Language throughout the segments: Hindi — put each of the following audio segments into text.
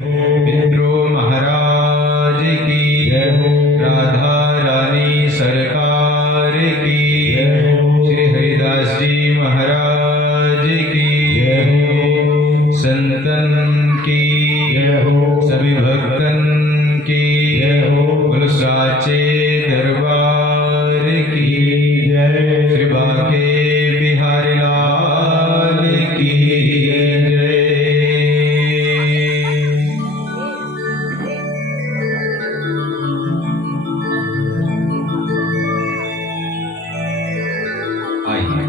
पितृ महाराज की, राधा रानी सरकार की, श्री हरिदास जी महाराज की, संतन की, सभी भक्तन की, बोलो साचे दरबार की, श्री बांके बिहारी लाल की जय। आइए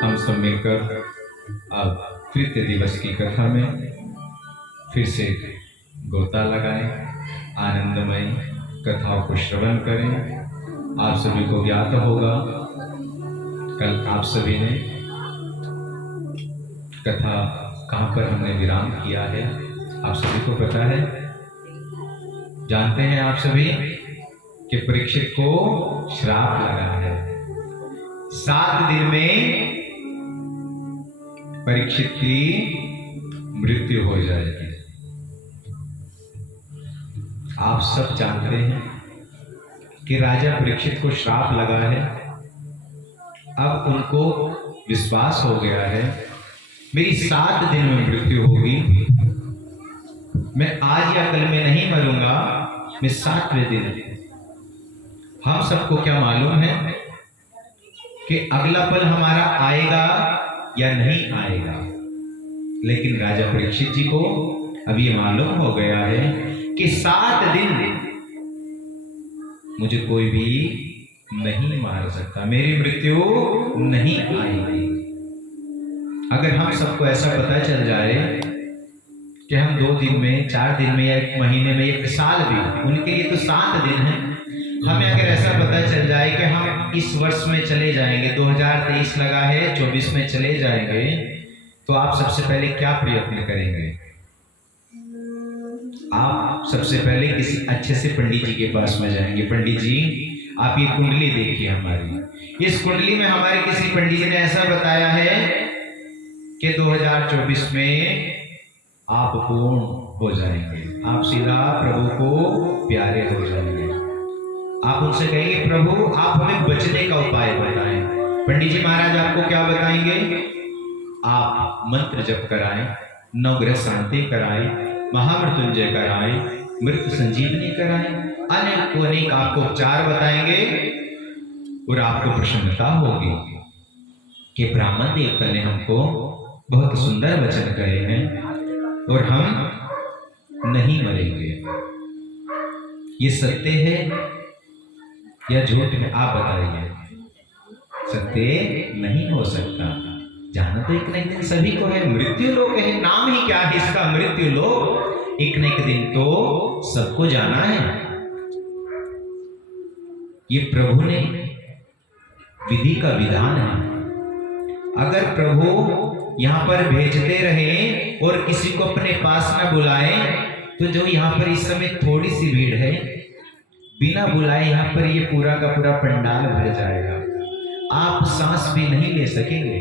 हम सब मिलकर अब तृतीय दिवस की कथा में फिर से गोता लगाएं, आनंदमय कथाओं को श्रवण करें। आप सभी को ज्ञात होगा कल आप सभी ने कथा कहाँ पर हमने विराम किया है, आप सभी को पता है। जानते हैं आप सभी कि परीक्षित को श्राप लगा है। 7 दिन में परीक्षित की मृत्यु हो जाएगी। आप सब जानते हैं कि राजा परीक्षित को श्राप लगा है। अब उनको विश्वास हो गया है मेरी 7 दिन में मृत्यु होगी, मैं आज या कल में नहीं मरूंगा, मैं 7वें दिन। हम सबको क्या मालूम है कि अगला पल हमारा आएगा या नहीं आएगा, लेकिन राजा परीक्षित जी को अब ये मालूम हो गया है कि 7 दिन मुझे कोई भी नहीं मार सकता, मेरी मृत्यु नहीं आएगी। अगर हम सबको ऐसा पता चल जाए कि हम 2 दिन में, 4 दिन में या 1 महीने में, 1 साल भी, उनके लिए तो 7 दिन है। हमें अगर ऐसा पता चल जाए कि हम इस वर्ष में चले जाएंगे, 2023 लगा है, 24 में चले जाएंगे, तो आप सबसे पहले क्या प्रयत्न करेंगे? आप सबसे पहले किसी अच्छे से पंडित जी के पास में जाएंगे। पंडित जी आप ये कुंडली देखिए हमारी, इस कुंडली में हमारे किसी पंडित जी ने ऐसा बताया है कि 2024 में आप पूर्ण हो जाएंगे, आप सीधा प्रभु को प्यारे हो जाएंगे। आप उनसे कहेंगे प्रभु आप हमें बचने का उपाय बताएं। पंडित जी महाराज आपको क्या बताएंगे? आप मंत्र जप कराएं, नवग्रह शांति कराएं, महामृत्युंजय कराएं, मृत्यु संजीवनी कराएं, अनेक आपको उपचार बताएंगे और आपको प्रसन्नता होगी कि ब्राह्मण देवता ने हमको बहुत सुंदर वचन कहे हैं और हम नहीं मरेंगे। ये सत्य है या झूठ है? आप बताइए। सत्य नहीं हो सकता। जाना तो एक न एक दिन सभी को है, मृत्यु लोक है, नाम ही क्या है इसका, मृत्यु लोक। एक न एक दिन तो सबको जाना है। ये प्रभु ने विधि का विधान है। अगर प्रभु यहां पर भेजते रहे और किसी को अपने पास न बुलाए, तो जो यहां पर इस समय थोड़ी सी भीड़ है, बिना बुलाए यहां पर ये पूरा का पूरा पंडाल भर जाएगा, आप सांस भी नहीं ले सकेंगे।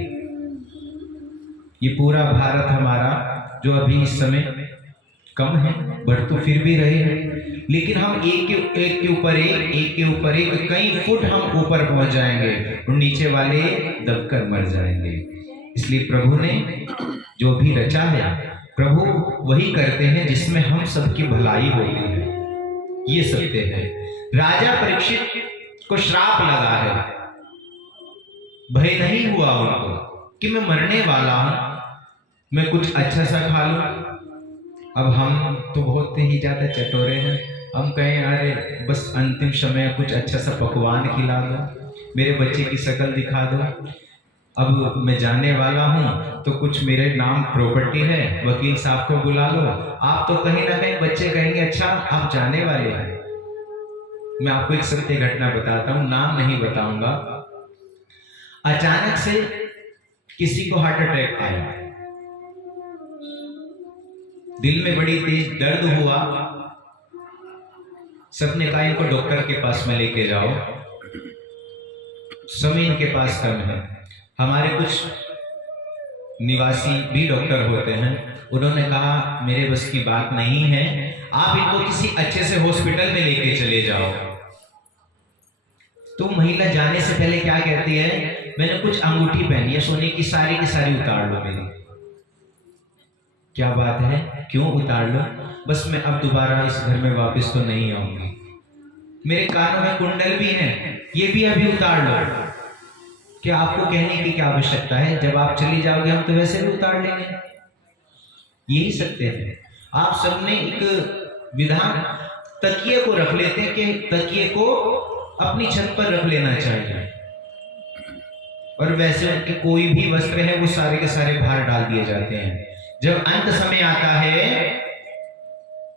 ये पूरा भारत हमारा जो अभी इस समय कम है, बढ़ तो फिर भी रहे हैं, लेकिन हम एक के ऊपर एक कई फुट हम ऊपर पहुंच जाएंगे और नीचे वाले दबकर मर जाएंगे। इसलिए प्रभु ने जो भी रचा है, प्रभु वही करते हैं जिसमें हम सबकी भलाई होती है। ये सत्य है। राजा परीक्षित को श्राप लगा है, भय नहीं हुआ उनको कि मैं मरने वाला हूं, मैं कुछ अच्छा सा खा लूं। अब हम तो बहुत ही ज्यादा चटोरे हैं, हम कहें अरे बस अंतिम समय कुछ अच्छा सा पकवान खिला दो, मेरे बच्चे की शक्ल दिखा दो, अब मैं जाने वाला हूं तो कुछ मेरे नाम प्रॉपर्टी है, वकील साहब को बुला लो। आप तो कहीं ना कहीं बच्चे कहेंगे अच्छा आप जाने वाले हैं। मैं आपको एक सत्य घटना बताता हूं, नाम नहीं बताऊंगा। अचानक से किसी को हार्ट अटैक आया, दिल में बड़ी तेज दर्द हुआ, सबने कहा इनको डॉक्टर के पास में लेके जाओ। समय इनके पास कम है। हमारे कुछ निवासी भी डॉक्टर होते हैं, उन्होंने कहा मेरे बस की बात नहीं है, आप इनको किसी अच्छे से हॉस्पिटल में लेके चले जाओ। तो महिला जाने से पहले क्या कहती है, मैंने कुछ अंगूठी पहनी है सोने की सारी उतार लो मेरी। क्या बात है, क्यों उतार लो? बस मैं अब दोबारा इस घर में वापस तो नहीं आऊंगी। मेरे कानों में कुंडल भी है, ये भी अभी उतार लो। क्या आपको कहने की क्या आवश्यकता है, जब आप चली जाओगे हम तो वैसे भी उतार लेंगे। यही सत्य है। आप सबने एक विधान तकिए को रख लेते हैं कि तकिए को अपनी छत पर रख लेना चाहिए, और वैसे उनके कोई भी वस्त्र है वो सारे के सारे बाहर डाल दिए जाते हैं। जब अंत समय आता है,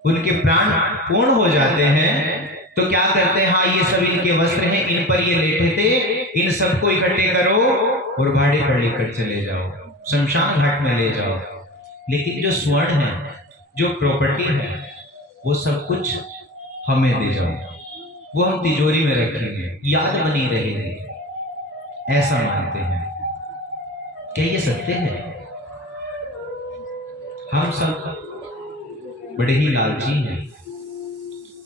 उनके प्राण पूर्ण हो जाते हैं, तो क्या करते हैं, हाँ ये सब इनके वस्त्र हैं, इन पर ये लेटे थे, इन सबको इकट्ठे करो और भाड़े पर लेकर चले जाओ, शमशान घाट में ले जाओ। लेकिन जो स्वर्ण है, जो प्रॉपर्टी है, वो सब कुछ हमें दे जाओ, वो हम तिजोरी में रखेंगे, याद बनी रहेगी, ऐसा मानते हैं। क्या ये सत्य है? हम सब बड़े ही लालची हैं।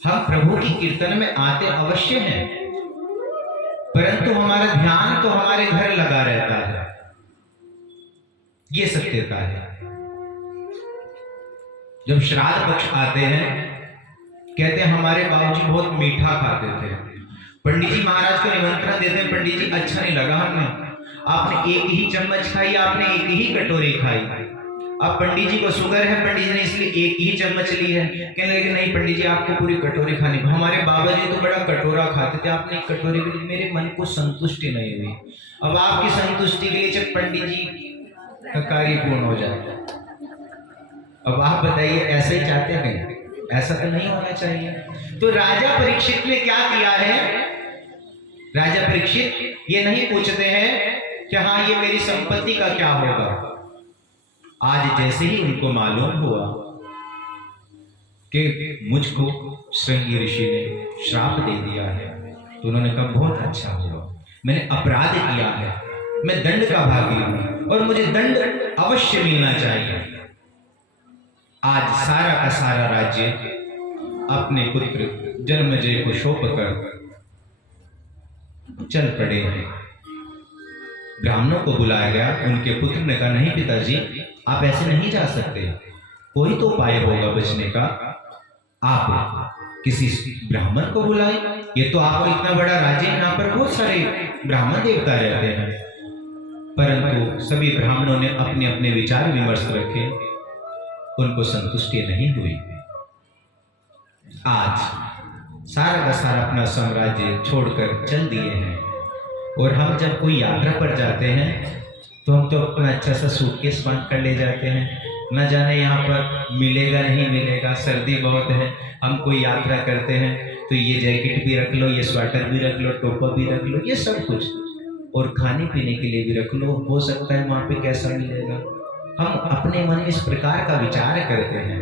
हम प्रभु की कीर्तन में आते अवश्य हैं, परंतु हमारा ध्यान तो हमारे घर लगा रहता है। ये सत्यता है। जब श्राद्ध पक्ष आते हैं, कहते हैं हमारे बाबूजी बहुत मीठा खाते थे, पंडित जी महाराज को निमंत्रण देते हैं, पंडित जी अच्छा नहीं लगा हमें, आपने एक ही चम्मच खाई, आपने एक ही कटोरी खाई। अब पंडित जी को शुगर है, पंडित जी ने इसलिए एक ही चम्मच ली है। कहने लगे नहीं पंडित जी आपको पूरी कटोरी खानी। हमारे बाबा जी तो बड़ा कटोरा खाते थे, आपने एक कटोरी भी, मेरे मन को संतुष्टि नहीं हुई। अब आपकी संतुष्टि के लिए जब पंडित जी का कार्य पूर्ण हो जाए, अब आप बताइए ऐसा ही चाहते हैं? ऐसा तो नहीं होना चाहिए। तो राजा परीक्षित ने क्या किया है, राजा परीक्षित ये नहीं पूछते हैं कि हाँ ये मेरी संपत्ति का क्या होगा। आज जैसे ही उनको मालूम हुआ कि मुझको श्रृंगी ऋषि ने श्राप दे दिया है, तो उन्होंने कहा बहुत अच्छा हुआ, मैंने अपराध किया है, मैं दंड का भागी हूं और मुझे दंड अवश्य मिलना चाहिए। आज सारा का सारा राज्य अपने पुत्र जन्मेजय को सौंप कर चल पड़े हैं। ब्राह्मणों को बुलाया गया, उनके पुत्र ने कहा नहीं पिताजी आप ऐसे नहीं जा सकते, कोई तो उपाय होगा बचने का, आप किसी ब्राह्मण को बुलाए। ये तो आपका इतना बड़ा राज्य, यहाँ पर बहुत सारे ब्राह्मण देवता रहते हैं। परंतु सभी ब्राह्मणों ने अपने अपने विचार विमर्श रखे, उनको संतुष्टि नहीं हुई। आज सारा का सारा अपना साम्राज्य छोड़कर चल दिए हैं, और हम जब कोई यात्रा पर जाते हैं तो हम तो अपना अच्छा सा सूटकेस बांध कर ले जाते हैं, न जाने यहाँ पर मिलेगा नहीं मिलेगा, सर्दी बहुत है। हम कोई यात्रा करते हैं तो ये जैकेट भी रख लो, ये स्वेटर भी रख लो, टोपा भी रख लो, ये सब कुछ, और खाने पीने के लिए भी रख लो, हो सकता है वहाँ पे कैसा मिलेगा। हम अपने मन में इस प्रकार का विचार करते हैं,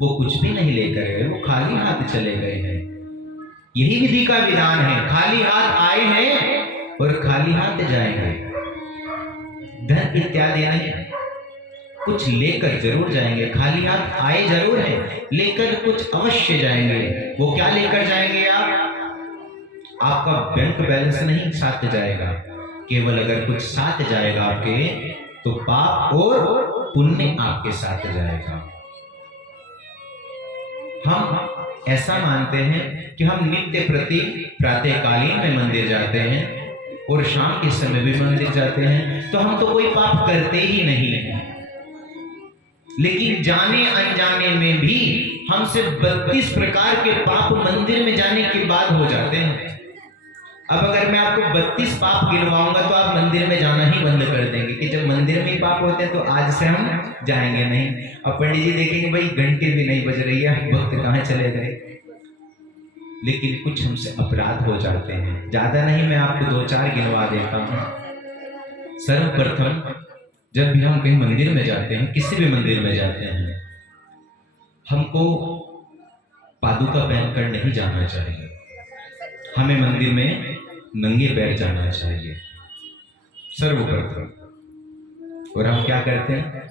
वो कुछ भी नहीं लेकर गए, वो खाली हाथ चले गए हैं। यही विधि का विधान है, खाली हाथ आए हैं और खाली हाथ जाएंगे। धन इत्यादि नहीं, कुछ लेकर जरूर जाएंगे। खाली हाथ आए जरूर है, लेकर कुछ अवश्य जाएंगे। वो क्या लेकर जाएंगे आपका बैंक बैलेंस नहीं साथ जाएगा, केवल अगर कुछ साथ जाएगा आपके, तो पाप और पुण्य आपके साथ जाएगा। हम ऐसा मानते हैं कि हम नित्य प्रति प्रातःकालीन में मंदिर जाते हैं और शाम के समय भी मंदिर जाते हैं, तो हम तो कोई पाप करते ही नहीं हैं। लेकिन जाने अनजाने में भी हमसे 32 प्रकार के पाप मंदिर में जाने के बाद हो जाते हैं। अब अगर मैं आपको 32 पाप गिनवाऊंगा तो आप मंदिर में जाना ही बंद कर देंगे कि जब मंदिर में पाप होते हैं तो आज से हम जाएंगे नहीं। अब पंडित जी देखेंगे भाई घंटे भी नहीं बज रही है, वक्त कहाँ चले गए। लेकिन कुछ हमसे अपराध हो जाते हैं, ज्यादा नहीं, मैं आपको 2-4 गिनवा देता हूं। सर्वप्रथम जब भी हम कहीं मंदिर में जाते हैं, किसी भी मंदिर में जाते हैं, हमको पादुका पहनकर नहीं जाना चाहिए। हमें मंदिर में नंगे पैर जाना चाहिए सर्वप्रथम। और हम क्या करते हैं,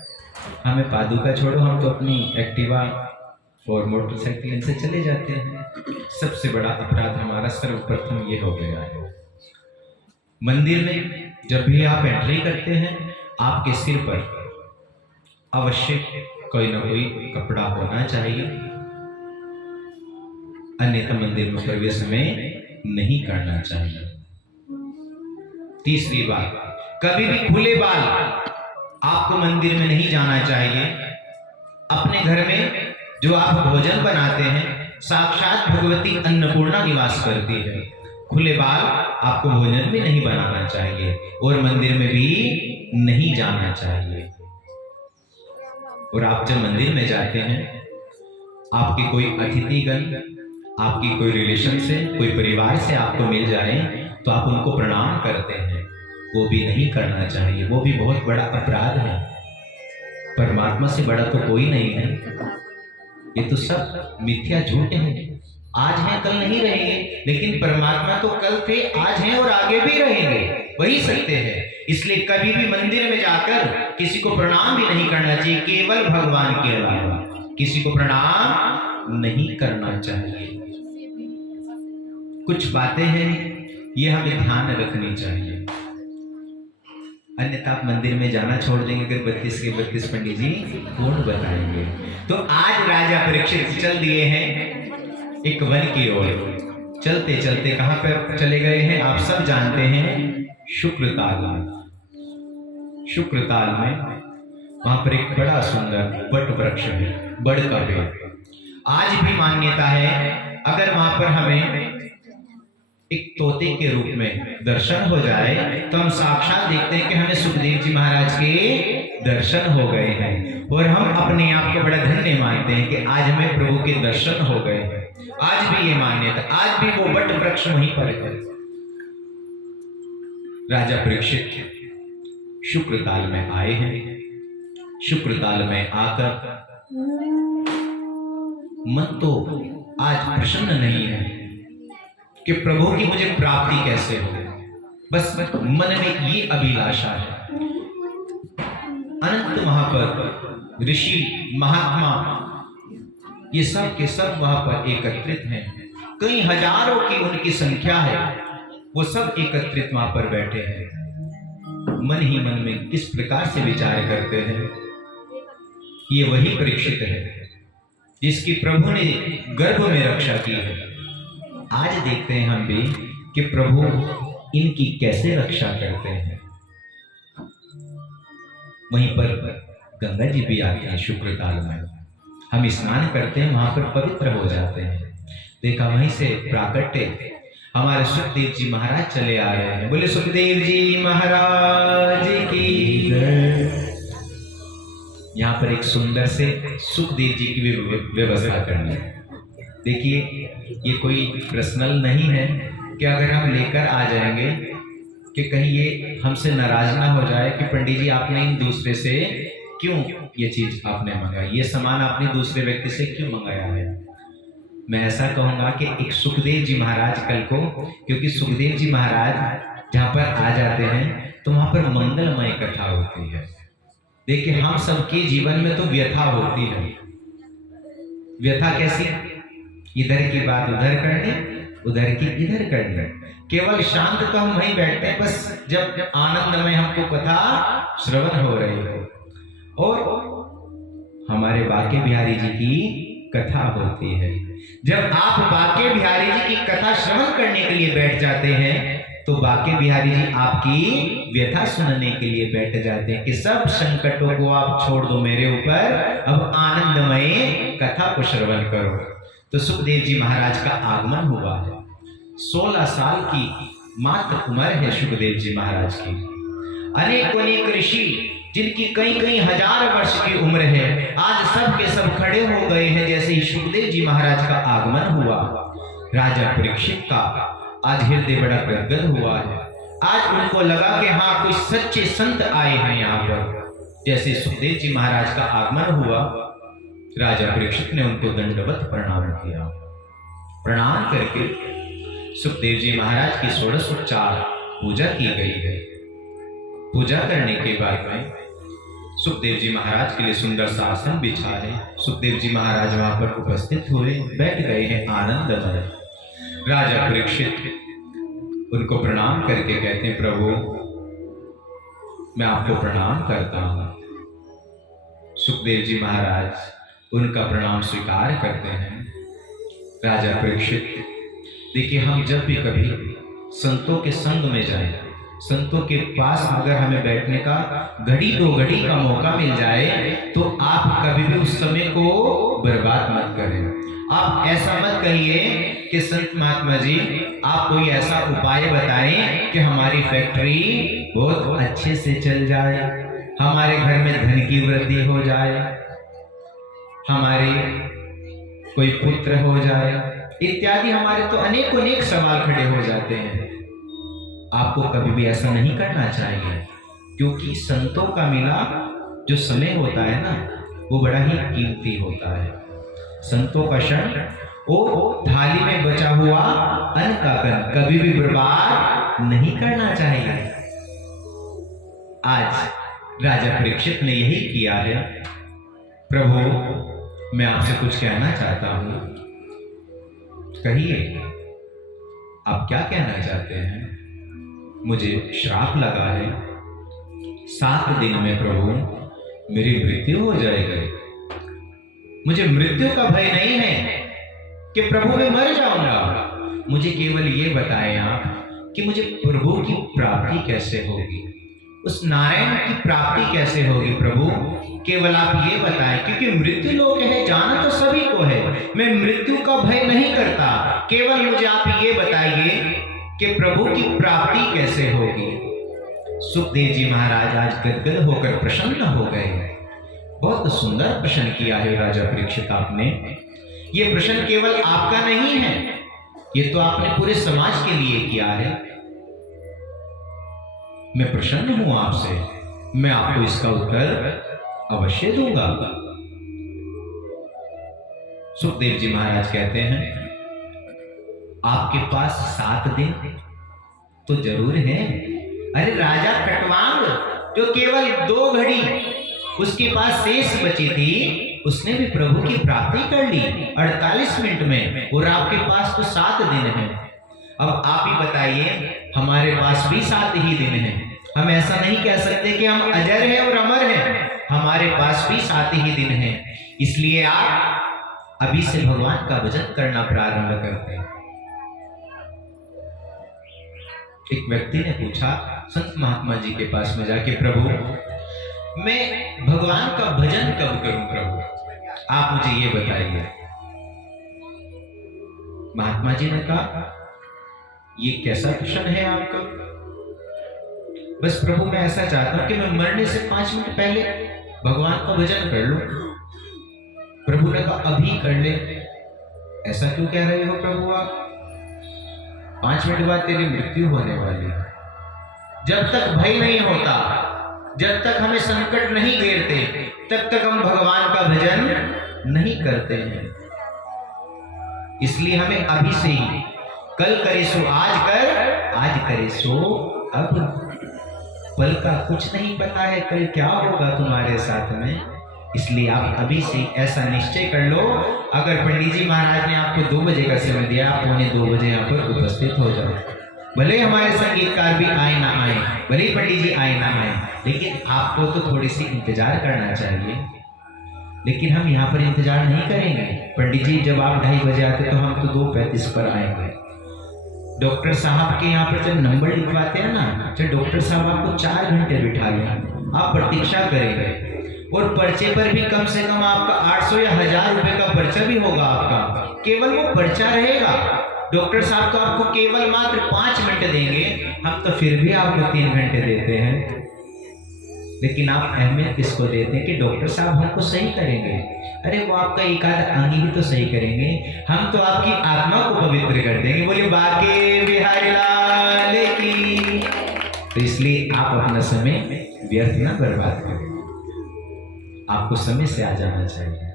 हमें पादुका छोड़ो, हम तो अपनी एक्टिवा और मोटरसाइकिल से चले जाते हैं। सबसे बड़ा अपराध हमारा सर्वप्रथम ये हो गया है। मंदिर में जब भी आप एंट्री करते हैं, आपके सिर पर अवश्य कोई ना कोई कपड़ा होना चाहिए, अन्यथा मंदिर में प्रवेश हमें नहीं करना चाहिए। तीसरी बात, कभी भी खुले बाल आपको मंदिर में नहीं जाना चाहिए। अपने घर में जो आप भोजन बनाते हैं, साक्षात भगवती अन्नपूर्णा निवास करती है। खुले बाल आपको भोजन में नहीं बनाना चाहिए और मंदिर में भी नहीं जाना चाहिए। और आप जब मंदिर में जाते हैं, आपके कोई अतिथिगण, आपकी कोई रिलेशन से, कोई परिवार से आपको मिल जाए तो आप उनको प्रणाम करते हैं, वो भी नहीं करना चाहिए। वो भी बहुत बड़ा अपराध है। परमात्मा से बड़ा तो कोई नहीं है। ये तो सब मिथ्या झूठ है। आज हैं कल नहीं रहेंगे, लेकिन परमात्मा तो कल थे, आज हैं और आगे भी रहेंगे, वही सत्य है। इसलिए कभी भी मंदिर में जाकर किसी को प्रणाम भी नहीं करना चाहिए, केवल भगवान के अलावा किसी को प्रणाम नहीं करना चाहिए। कुछ बातें हैं ये हमें ध्यान रखनी चाहिए, अन्यथा आप मंदिर में जाना छोड़ देंगे। अगर 32 के 32 पंडित जी पूर्ण बताएंगे। तो आज राजा परीक्षित चल दिए हैं एक वन की ओर। चलते चलते कहां पर चले गए हैं आप सब जानते हैं, शुक्रताल में। शुक्रताल में वहां पर एक बड़ा सुंदर वट वृक्ष है, बड़ का पेड़। आज भी मान्यता है, अगर वहां पर हमें एक तोते के रूप में दर्शन हो जाए तो हम साक्षात देखते हैं कि हमें सुखदेव जी महाराज के दर्शन हो गए हैं और हम अपने आप को बड़ा धन्य मानते हैं कि आज हमें प्रभु के दर्शन हो गए हैं। आज भी ये मान्यता, आज भी वो वट वृक्ष वहीं पर है। राजा परीक्षित शुक्रताल में आए हैं। शुक्रताल में आकर मन तो आज प्रसन्न नहीं है कि प्रभु की मुझे प्राप्ति कैसे हो। बस मन में ये अभिलाषा है। अनंत वहां पर ऋषि महात्मा ये सब के सब वहां पर एकत्रित हैं। कई हजारों की उनकी संख्या है, वो सब एकत्रित वहां पर बैठे हैं। मन ही मन में किस प्रकार से विचार करते हैं, ये वही परीक्षित है जिसकी प्रभु ने गर्भ में रक्षा की है। आज देखते हैं हम भी कि प्रभु इनकी कैसे रक्षा करते हैं। वहीं पर गंगा जी भी आती है शुक्रताल में। हम स्नान करते हैं, वहां पर पवित्र हो जाते हैं। देखा वहीं से प्राकट्य हमारे सुखदेव जी महाराज चले आ रहे हैं। बोले सुखदेव जी महाराज की जय। यहाँ पर एक सुंदर से सुखदेव जी की व्यवस्था करनी है। देखिए ये कोई पर्सनल नहीं है कि अगर हम लेकर आ जाएंगे कि कहीं ये हमसे नाराज ना हो जाए कि पंडित जी आपने इन दूसरे से क्यों ये चीज आपने मंगाई, ये सामान आपने दूसरे व्यक्ति से क्यों मंगाया है। मैं ऐसा कहूंगा कि एक सुखदेव जी महाराज कल को, क्योंकि सुखदेव जी महाराज जहाँ पर आ जाते हैं तो वहां पर मंगलमय कथा होती है। देखिए हम सबके जीवन में तो व्यथा होती है। व्यथा कैसी, इधर की बात उधर करनी, उधर की इधर करनी। केवल शांत तो हम वहीं बैठते हैं, बस जब आनंद में हमको कथा श्रवण हो रही है और हमारे बाके बिहारी जी की कथा होती है। जब आप बाके बिहारी जी की कथा श्रवण करने के लिए बैठ जाते हैं तो बाके बिहारी जी आपकी व्यथा सुनने के लिए बैठ जाते हैं कि सब संकटों को आप छोड़ दो मेरे ऊपर, अब आनंदमय कथा को श्रवण करो। तो सुखदेव जी महाराज का आगमन हुआ है। 16 साल की मात्र उम्र है सुखदेव जी महाराज की। अनेक ऋषि जिनकी कई कई हजार वर्ष की उम्र है, आज सब के सब खड़े हो गए हैं जैसे ही सुखदेव जी महाराज का आगमन हुआ। राजा परीक्षित का आज हृदय बड़ा गदगद हुआ है। आज उनको लगा कि हाँ कोई सच्चे संत आए हैं यहाँ पर। जैसे सुखदेव जी महाराज का आगमन हुआ, राजा परीक्षित ने उनको दंडवत प्रणाम किया। प्रणाम करके सुखदेव जी महाराज की 16 पूजा की गई है। पूजा करने के बाद में सुखदेव जी महाराज के लिए सुंदर सा आसन बिछा है। सुखदेव जी महाराज वहां पर उपस्थित हुए, बैठ गए हैं आनंदमय। राजा परीक्षित उनको प्रणाम करके कहते हैं, प्रभु मैं आपको प्रणाम करता हूं। सुखदेव जी महाराज उनका प्रणाम स्वीकार करते हैं। राजा परीक्षित, देखिए हम जब भी कभी संतों के संग में जाएं, संतों के पास अगर हमें बैठने का घड़ी दो घड़ी का मौका मिल जाए तो आप कभी भी उस समय को बर्बाद मत करें। आप ऐसा मत कहिए कि संत महात्मा जी आप कोई ऐसा उपाय बताएं कि हमारी फैक्ट्री बहुत अच्छे से चल जाए, हमारे घर में धन की वृद्धि हो जाए, हमारे कोई पुत्र हो जाए इत्यादि। हमारे तो अनेक सवाल खड़े हो जाते हैं। आपको कभी भी ऐसा नहीं करना चाहिए, क्योंकि संतों का मिला जो समय होता है ना, वो बड़ा ही कीमती होता है। संतों का क्षण वो थाली में बचा हुआ अन्न का कण कभी भी बर्बाद नहीं करना चाहिए। आज राजा परीक्षित ने यही किया है। प्रभु मैं आपसे कुछ कहना चाहता हूं, कहिए आप क्या कहना चाहते हैं। मुझे श्राप लगा है, 7 दिन में प्रभु मेरी मृत्यु हो जाएगी। मुझे मृत्यु का भय नहीं है कि प्रभु मैं मर जाऊंगा। मुझे केवल ये बताएं आप कि मुझे प्रभु की प्राप्ति कैसे होगी, उस नारायण की प्राप्ति कैसे होगी। प्रभु केवल आप ये बताएं, क्योंकि मृत्यु लोक है, जाना तो सभी को है। मैं मृत्यु का भय नहीं करता, केवल मुझे आप ये बताइए कि प्रभु की प्राप्ति कैसे होगी। सुखदेव जी महाराज आज गदगद होकर प्रसन्न हो गए। बहुत सुंदर प्रश्न किया है राजा परीक्षित आपने। ये प्रश्न केवल आपका नहीं है, ये तो आपने पूरे समाज के लिए किया है। मैं प्रसन्न हूं आपसे, मैं आपको इसका उत्तर अवश्य दूंगा। सुखदेव जी महाराज कहते हैं, आपके पास 7 दिन तो जरूर है। अरे राजा कटवांग जो केवल 2 घड़ी उसके पास शेष बची थी, उसने भी प्रभु की प्राप्ति कर ली 48 मिनट में, और आपके पास तो 7 दिन है। अब आप ही बताइए, हमारे पास भी 7 ही दिन है। हम ऐसा नहीं कह सकते कि हम अजर हैं और अमर हैं, हमारे पास भी 7 ही दिन है। इसलिए आप अभी से भगवान का भजन करना प्रारंभ करते हैं। एक व्यक्ति ने पूछा संत महात्मा जी के पास में जाके, प्रभु मैं भगवान का भजन कब करूं प्रभु, आप मुझे ये बताइए। महात्मा जी ने कहा, ये कैसा प्रश्न है आपका। बस प्रभु मैं ऐसा चाहता हूं कि मैं मरने से 5 मिनट पहले भगवान का भजन कर लूं। प्रभु ने कहा, अभी कर ले। ऐसा क्यों कह रहे हो प्रभु आप, 5 मिनट बाद तेरी मृत्यु होने वाली है। जब तक भय नहीं होता, जब तक हमें संकट नहीं घेरते, तब तक हम भगवान का भजन नहीं करते हैं। इसलिए हमें अभी से ही, कल करे सो आज कर, आज करे सो अब। पल का कुछ नहीं पता है कल क्या होगा तुम्हारे साथ में। इसलिए आप अभी से ऐसा निश्चय कर लो, अगर पंडित जी महाराज ने आपको 2 बजे का समय दिया, आप 2:45 बजे यहाँ पर उपस्थित हो जाओ। भले हमारे संगीतकार भी आए ना आए, भले पंडित जी आए ना आए, लेकिन आपको तो थोड़ी सी इंतजार करना चाहिए। लेकिन हम यहाँ पर इंतजार नहीं करेंगे। पंडित जी जब आप 2:30 बजे आते तो हम तो 2:35 पर आएंगे। डॉक्टर साहब के यहाँ पर जब नंबर लिखवाते हैं ना, जब डॉक्टर साहब आपको 4 घंटे बिठा लें, आप प्रतीक्षा करेंगे, और पर्चे पर भी कम से कम आपका 800 या 1000 रुपए का पर्चा भी होगा आपका, केवल वो पर्चा रहेगा। डॉक्टर साहब तो आपको केवल मात्र 5 मिनट देंगे, हम तो फिर भी आपको 3 घंटे देते हैं। लेकिन आप अहमियत किसको देते हैं कि डॉक्टर साहब हमको सही करेंगे। अरे वो आपका एक आध अंग ही तो सही करेंगे, हम तो आपकी आत्मा को पवित्र कर देंगे। बोले बाके बिहारी लाल की। तो इसलिए आप अपना समय व्यर्थ ना बर्बाद करें, आपको समय से आ जाना चाहिए।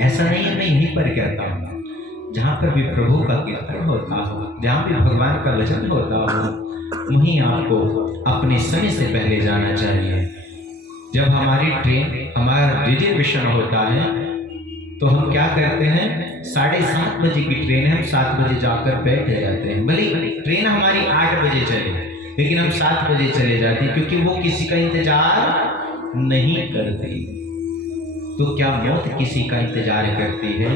ऐसा नहीं है, मैं यहीं पर कहता हूँ, जहाँ पर भी प्रभु का कीर्तन होता हो, जहाँ भी भगवान का भजन होता हो, वहीं आपको अपने समय से पहले जाना चाहिए। जब हमारी ट्रेन, हमारा रिजर्वेशन होता है तो हम क्या करते हैं, 7:30 बजे की ट्रेन है, हम 7 बजे जाकर बैठ जाते हैं। भले ट्रेन हमारी 8 बजे चले, लेकिन हम 7 बजे चले जाते हैं, क्योंकि वो किसी का इंतजार नहीं करती। तो क्या मौत किसी का इंतजार करती है?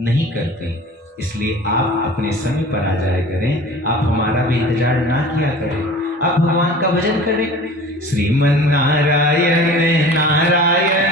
नहीं करती। इसलिए आप अपने समय पर आ जाया करें, आप हमारा भी इंतजार ना किया करें, आप भगवान का भजन करें। श्रीमन नारायण नारायण